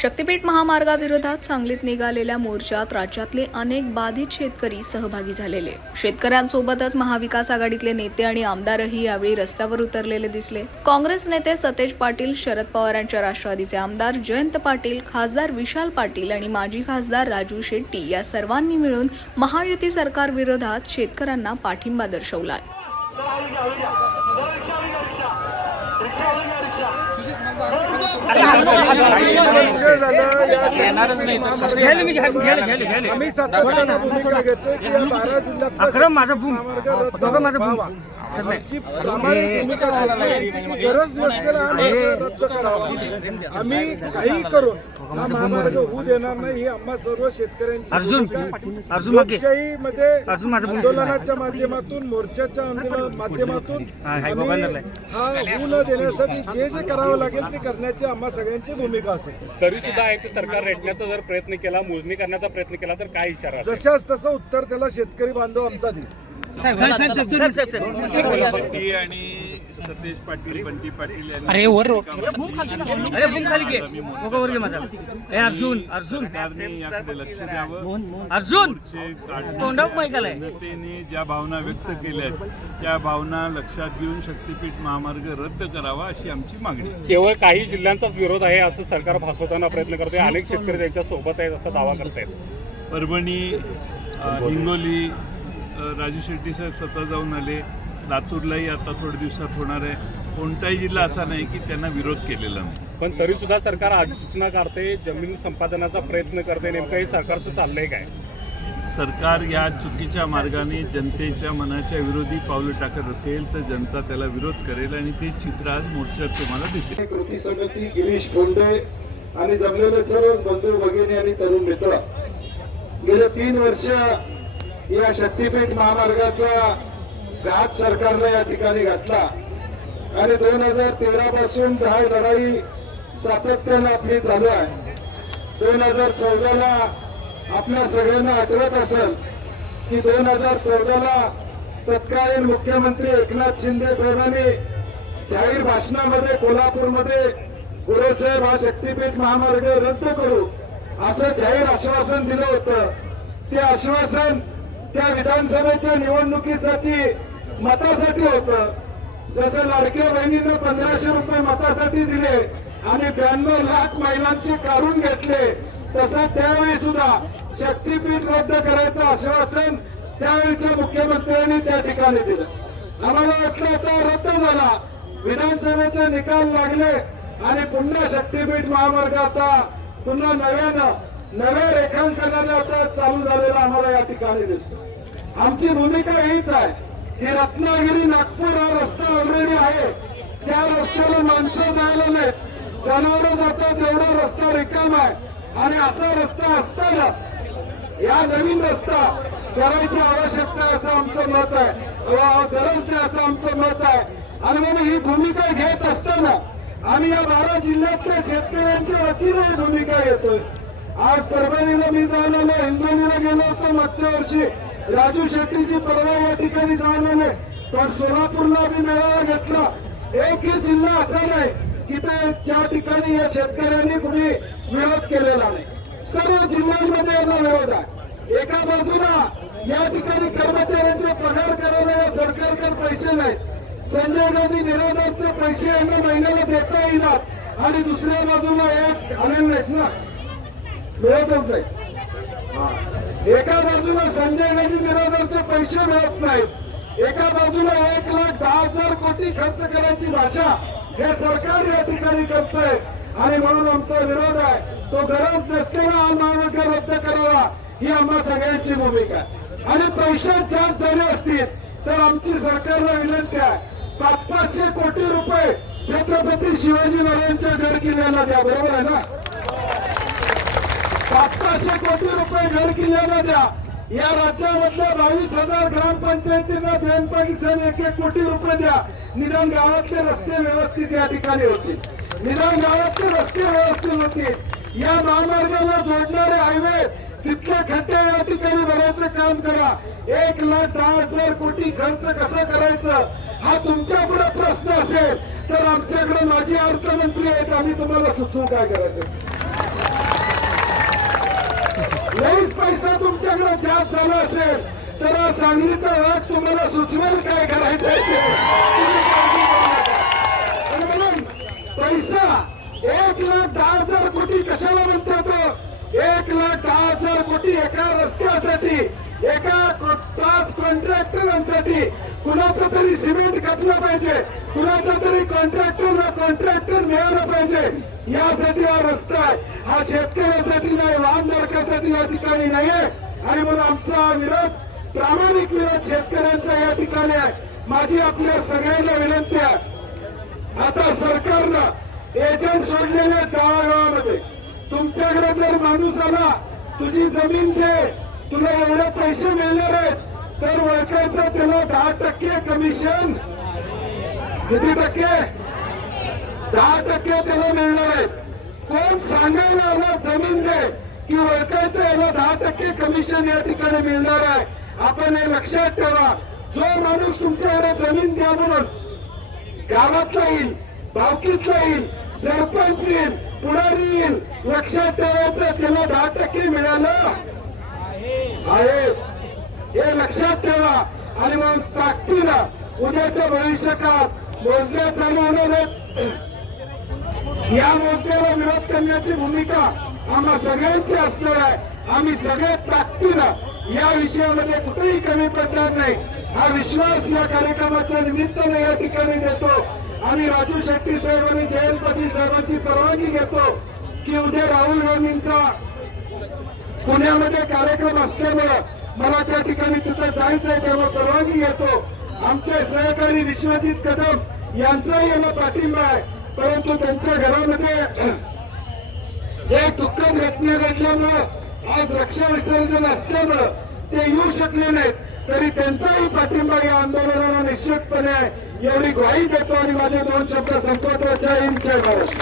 शक्तीपीठ महामार्गाविरोधात सांगलीत निघालेल्या मोर्चात राज्यातले अनेक बाधित शेतकरी सहभागी झालेले। शेतकऱ्यांसोबतच महाविकास आघाडीतले नेते आणि आमदारही यावेळी रस्त्यावर उतरलेले दिसले। काँग्रेस नेते सतेज पाटील, शरद पवारांच्या राष्ट्रवादीचे आमदार जयंत पाटील, खासदार विशाल पाटील आणि माजी खासदार राजू शेट्टी या सर्वांनी मिळून महायुती सरकार विरोधात शेतकऱ्यांना पाठिंबा दर्शवलाय। आम्ही सातत्याने भूमिका घेतोय की या 12 जिल्ह्यात गरज नसलेला रद्द करावा। आम्ही काही करून हा महामार्ग होऊ देणार नाही ही आम्हा सर्व शेतकऱ्यांची लोकशाहीमध्ये आंदोलनाच्या माध्यमातून, मोर्चाच्या माध्यमातून आम्ही हा होऊ न देण्यासाठी जे जे करावं लागेल ते करण्याची आम्हा सगळ्यांची भूमिका असेल। तरी सुद्धा आहे की सरकार रेटण्याचा जर प्रयत्न केला, मोजणी करण्याचा प्रयत्न केला तर काय इशारा? जशाच तसं उत्तर त्याला शेतकरी बांधव आमचा देईल। आणि सतेज पाटील, बंटी पाटील यांनी याकडे लक्ष द्यावं। जनतेने ज्या भावना व्यक्त केल्या आहेत त्या भावना लक्षात घेऊन शक्तीपीठ महामार्ग रद्द करावा अशी आमची मागणी। केवळ काही जिल्ह्यांचाच विरोध आहे असं सरकार भासवताना प्रयत्न करते। अनेक शेतकरी त्यांच्या सोबत आहेत असा दावा करतायत। परभणी, हिंगोली, राजू शेट्टी साहेब स्वतः जाऊन आले। लातूरलाही आता थोड्या दिवसात होणार आहे। कोणताही जिल्हा असा नाही की त्यांना विरोध केलेला नाही। पण तरी सुद्धा सरकार अधिसूचना काढते, जमीन संपादनाचा प्रयत्न करते। नेमकं हे सरकारचं चाललंय काय? सरकार या चुकीच्या मार्गाने जनतेच्या मनाच्या विरोधी पावलं टाकत असेल तर जनता त्याला विरोध करेल आणि ते चित्र आज मोर्चात तुम्हाला दिसेल। कृती समिती, गिरीश कोंडे आणि जमलेले सर्व बंधू भगिनी आणि तरुण मित्र गेले 3 वर्ष या शक्तीपीठ महामार्गाचा घात सरकारने या ठिकाणी घातला आणि 2013 पासून हा लढाई सातत्याने आपली चालू आहे। 2014ला आपल्या सगळ्यांना आठवत असेल की 2014ला तत्कालीन मुख्यमंत्री एकनाथ शिंदे साहेबांनी जाहीर भाषणामध्ये कोल्हापूरमध्ये गुरुसाहेब हा शक्तीपीठ महामार्ग रद्द करू असं जाहीर आश्वासन दिलं होतं। ते आश्वासन त्या विधानसभेच्या निवडणुकीसाठी मतासाठी होतं। जसं लाडक्या बहिणींना 1500 रुपये मतासाठी दिले आणि 92 लाख महिलांचे काढून घेतले, तसं त्यावेळी सुद्धा शक्तीपीठ रद्द करायचं आश्वासन त्यावेळीच्या मुख्यमंत्र्यांनी त्या ठिकाणी दिलं। आम्हाला वाटलं आता रद्द झाला, विधानसभेचे निकाल लागले आणि पुन्हा शक्तीपीठ महामार्ग आता पुन्हा नव्या रेखांकनाने आता चालू झालेला आम्हाला या ठिकाणी दिसतो। आमची भूमिका हीच आहे की रत्नागिरी नागपूर हा रस्ता ऑलरेडी आहे, त्या रस्त्याला माणसं जायला नाहीत, जनावरं जातात एवढा रस्ता रिकामा आहे आणि असा रस्ता असताना या नवीन रस्ता करायची आवश्यकता असं आमचं मत आहे, गरज नाही असं आमचं मत आहे। आणि म्हणून ही भूमिका घेत असताना आम्ही या 12 जिल्ह्यातल्या शेतकऱ्यांच्या वतीने ही भूमिका घेतोय। आज परभणीला मी जाऊन आलो, हिंगोलीला गेलो होतो मागच्या वर्षी, राजू शेट्टीची परवा या ठिकाणी जाऊन आले, पण सोलापूरला मी मेळावा घेतला। एकही जिल्हा असा नाही की त्या ठिकाणी या शेतकऱ्यांनी कुणी विरोध केलेला नाही, सर्व जिल्ह्यांमध्ये याला विरोध आहे। एका बाजूला या ठिकाणी कर्मचाऱ्यांचे पगार करायला या सरकारकडे पैसे नाहीत, संजय गांधी निराधारचे पैसे यांना महिन्याला देता येणार आणि दुसऱ्या बाजूला आलेले नाहीत ना, मिळतच नाही। एका बाजूला संजय गांधी निराधारचे पैसे मिळत नाहीत, एका बाजूला 1,10,000 कोटी खर्च करायची भाषा हे सरकार या ठिकाणी करतंय आणि म्हणून आमचा विरोध आहे। तो गरज नसलेला हा महामार्ग रद्द करावा ही आम्हा सगळ्यांची भूमिका आहे। आणि पैसे जास्त झाले असतील तर आमची सरकारला विनंती आहे, 500 कोटी रुपये छत्रपती शिवाजी महाराजांच्या गड किल्ल्याला द्या, बरोबर आहे ना? 500 कोटी रुपये गड किल्ल्याला द्या। या राज्यामधल्या 22,000 ग्रामपंचायतींना जयंत पाटील साहेब 1-1 कोटी रुपये द्या, निदान गावातले रस्ते व्यवस्थित या ठिकाणी होतील, निदान गावातले रस्ते व्यवस्थित होतील। या महामार्गाला जोडणारे हायवे तिथले खड्डे या ठिकाणी भरायचं काम करा। 1,10,000 कोटी खर्च कसा करायचं हा तुमच्या पुढे प्रश्न असेल तर आमच्याकडे माजी अर्थमंत्री आहेत, आम्ही तुम्हाला सुचवू काय करायचं। लईच पैसा तुमच्याकडे जास्त झाला असेल तर हा सांगलीचा वाघ तुम्हाला सुचवेल काय करायचं आहे ते. तुम्ही काळजी करू नका. आणि म्हणून पैसा 1,10,000 कोटी कशाला म्हणतो तो? 1,10,000 कोटी एका रस्त्यासाठी, एका 5 कॉन्ट्रॅक्टरांसाठी. कुणाचं तरी सिमेंट खपलं पाहिजे, कुणाचा तरी कॉन्ट्रॅक्टर मिळालं पाहिजे, यासाठी हा रस्ता आहे. हा शेतकऱ्यासाठी नाही, वाहनधारकासाठी या ठिकाणी नाहीये. आणि म्हणून आमचा विरोध, प्रामाणिक विरोध शेतकऱ्यांचा या ठिकाणी आहे. माझी आपल्या सगळ्यांना विनंती आहे, आता सरकारनं एजंट सोडलेल्या गावागावामध्ये तुमच्याकडे जर माणूस आला, तुझी जमीन दे, तुला एवढे पैसे मिळणार आहेत, तर वर्करचं त्याला 10% कमिशन. किती टक्के? 10% त्याला मिळणार आहे. कोण सांगायला आला जमीन दे की वर्करचं याला 10% कमिशन या ठिकाणी मिळणार आहे? आपण हे लक्षात ठेवा. जो माणूस तुमच्याकडे जमीन द्या म्हणून गावातला येईल, भावकीतला येईल, सरपंच येईल, पुढारी येईल, लक्षात ठेवायचं त्याला 10% मिळालं आहे, हे लक्षात ठेवा. आणि मग ताकदीनं उद्याच्या भविष्यकाळात मोजण्या चालू होणार आहेत. या मोजण्याला विरोध करण्याची भूमिका आम्हा सगळ्यांची असणार आहे. आम्ही सगळ्यात ताकदीनं या विषयामध्ये कुठेही कमी पडणार नाही, हा विश्वास या कार्यक्रमाच्या निमित्ताने या ठिकाणी देतो. आणि राजू शेट्टी साहेब आणि जयंत पाटील साहेबांची परवानगी घेतो की उद्या राहुल गांधींचा पुण्यामध्ये कार्यक्रम असल्यामुळे मला त्या ठिकाणी तिथं जायचंय, तेव्हा परवानगी घेतो. आमचे सहकारी विश्वजित कदम यांचाही याला पाठिंबा आहे, परंतु त्यांच्या घरामध्ये एक दुःखद घटना घडल्यामुळं आज रक्षा विसर्जन असल्यामुळं ते येऊ शकले नाहीत. तरी त्यांचाही पाठिंबा या आंदोलनाला निश्चितपणे आहे, एवढी ग्वाही देतो. आणि माझे 2 शब्द संपवतो. जय हिंद, जय महाराष्ट्र.